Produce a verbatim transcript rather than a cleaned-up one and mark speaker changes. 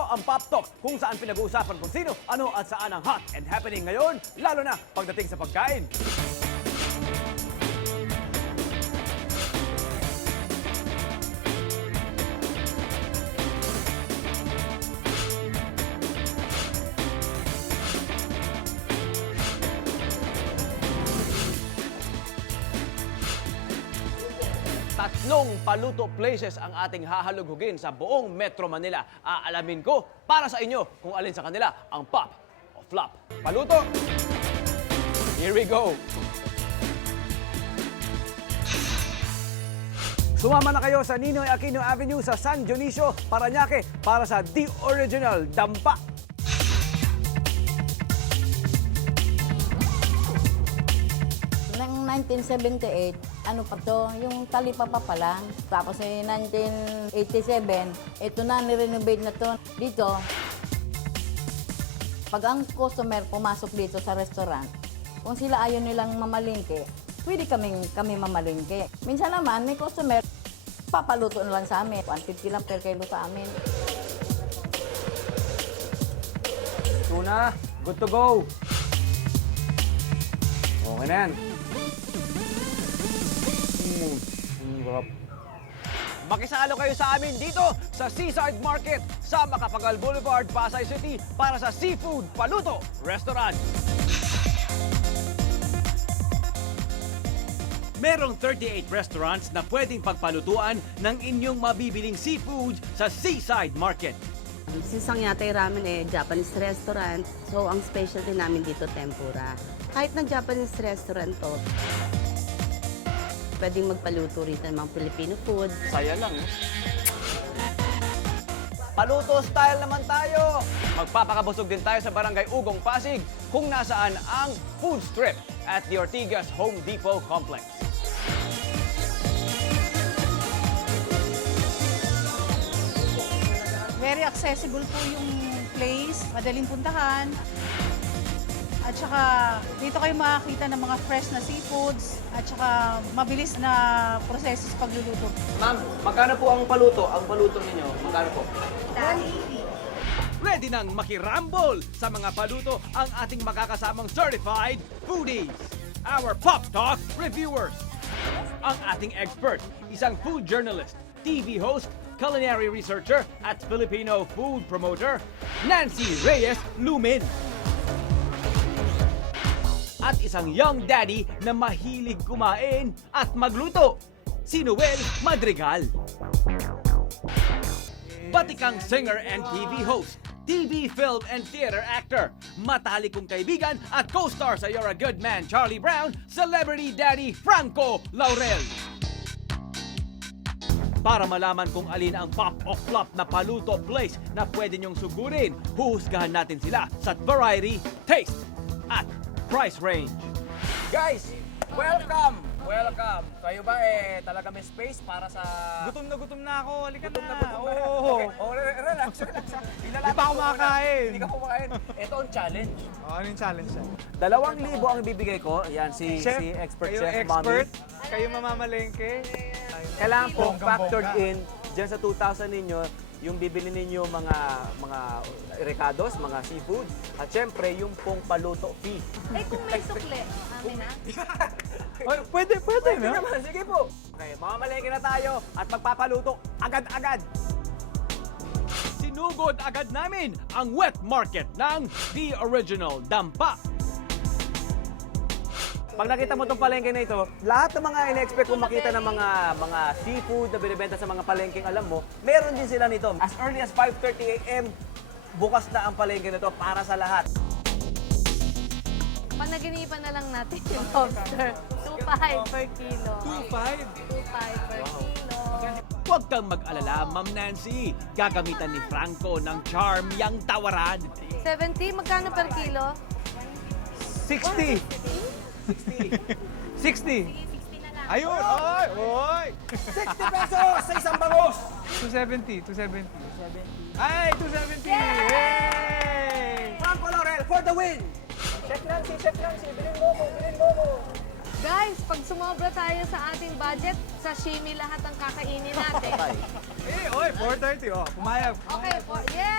Speaker 1: ang Pop Talk, kung saan pinag-uusapan kung sino, ano at saan ang hot and happening ngayon, lalo na pagdating sa pagkain. Tatlong paluto places ang ating hahalughugin sa buong Metro Manila. Aalamin ko para sa inyo kung alin sa kanila ang pop o flop. Paluto! Here we go! Sumama na kayo sa Ninoy Aquino Avenue sa San Dionisio, Parañaque para sa The Original Dampa.
Speaker 2: Noong nineteen seventy-eight, ano pa to, yung talipapa pa lang. Tapos eh, nineteen eighty-seven, ito na, nirenovate na to. Dito, pag ang customer pumasok dito sa restaurant, kung sila ayaw nilang mamalingke, pwede kaming, kami mamalingke. Minsan naman, may customer, papaluto na lang sa amin. one fifty lang per kilo sa amin.
Speaker 1: Tuna, good to go. Okay na yan. Mm, mm, sarap. Makisalo kayo sa amin dito sa Seaside Market sa Macapagal Boulevard, Pasay City para sa Seafood Paluto Restaurant. Merong thirty-eight restaurants na pwedeng pagpalutuan ng inyong mabibiling seafood sa Seaside Market.
Speaker 3: Si Sangyatay Ramen eh, Japanese restaurant. So, ang specialty namin dito, tempura. Kahit na Japanese restaurant to, pwedeng magpaluto rito ng mga Filipino food.
Speaker 1: Saya lang. Eh. Paluto style naman tayo. Magpapakabusog din tayo sa Barangay Ugong, Pasig, kung nasaan ang food strip at the Ortigas Home Depot Complex.
Speaker 4: Very accessible po yung place, madaling puntahan. At saka dito kayo makakita ng mga fresh na seafoods at saka mabilis na proseso sa pagluluto.
Speaker 1: Ma'am, magkano po ang paluto? Ang paluto ninyo, magkano po? Ready nang makirambol sa mga paluto ang ating makakasamang certified foodies. Our Pop Talk reviewers. Ang ating expert, isang food journalist, T V host, culinary researcher at Filipino food promoter, Nancy Reyes Lumin. At isang young daddy na mahilig kumain at magluto, si Noel Madrigal. Batikang singer and T V host, T V, film, and theater actor, matalikong kaibigan at co-star sa You're a Good Man, Charlie Brown, celebrity daddy Franco Laurel. Para malaman kung alin ang pop o flop na paluto place na pwede niyong sugurin, huhusgahan natin sila sa variety, taste, at price range. Guys, welcome! Welcome! Kayo ba eh talaga may space para sa...
Speaker 5: Gutom na gutom na ako. Halika
Speaker 1: Gutom
Speaker 5: na.
Speaker 1: na gutom na.
Speaker 5: Oo.
Speaker 1: Okay. Oh, relax, relax.
Speaker 5: Hindi pa ako makakain.
Speaker 1: Hindi ka kumakain. Ito ang challenge.
Speaker 5: Oh, ano yung challenge yan?
Speaker 1: Dalawang libo ang ibibigay ko. Yan, si,
Speaker 5: Chef,
Speaker 1: si expert
Speaker 5: kayo
Speaker 1: chef,
Speaker 5: expert,
Speaker 1: Mommy.
Speaker 5: kayo mamamalengke.
Speaker 1: Kailangan po
Speaker 5: Bonggang-bongga.
Speaker 1: factored in dyan sa two thousand ninyo yung bibili ninyo mga mga recados, mga seafood, at syempre yung pong paluto fee.
Speaker 6: Eh, kung may sukle, amin na.
Speaker 5: Oy, pwede, pwede,
Speaker 1: Sige
Speaker 5: no?
Speaker 1: naman, sige po. Okay, mamamalengke na tayo at magpapaluto agad-agad. Sinugod agad namin ang wet market ng The Original Dampa. Pag nakita mo itong palengke na ito, lahat ng mga ina-expect kong makita ng mga mga seafood na binibenta sa mga palengkeng alam mo, meron din sila nito. As early as five thirty a m, bukas na ang palengke na ito para sa lahat.
Speaker 6: Panaginipan na lang natin yung lobster. two five per kilo.
Speaker 5: two five?
Speaker 6: two five per kilo.
Speaker 1: Huwag kang mag-alala, Ma'am Nancy. Gagamitan ni Franco ng charm yang tawaran.
Speaker 6: seventy, magkano per kilo?
Speaker 1: sixty! sixty! sixty!
Speaker 6: sixty na lang.
Speaker 5: Ayun! Oy! Oy!
Speaker 1: sixty pesos sa isang bangus!
Speaker 5: two seventy, two seventy. Ay, two seventy! Hey!
Speaker 1: Franco Laurel for the win! Chef Nancy, Chef Nancy, bilhin mo ko, bilhin mo ko!
Speaker 6: Guys, pag sumobra tayo sa ating budget, sashimi lahat ang kakainin natin.
Speaker 5: Eh, oy, four thirty. Oh, pumayag.
Speaker 6: Okay po, yeah!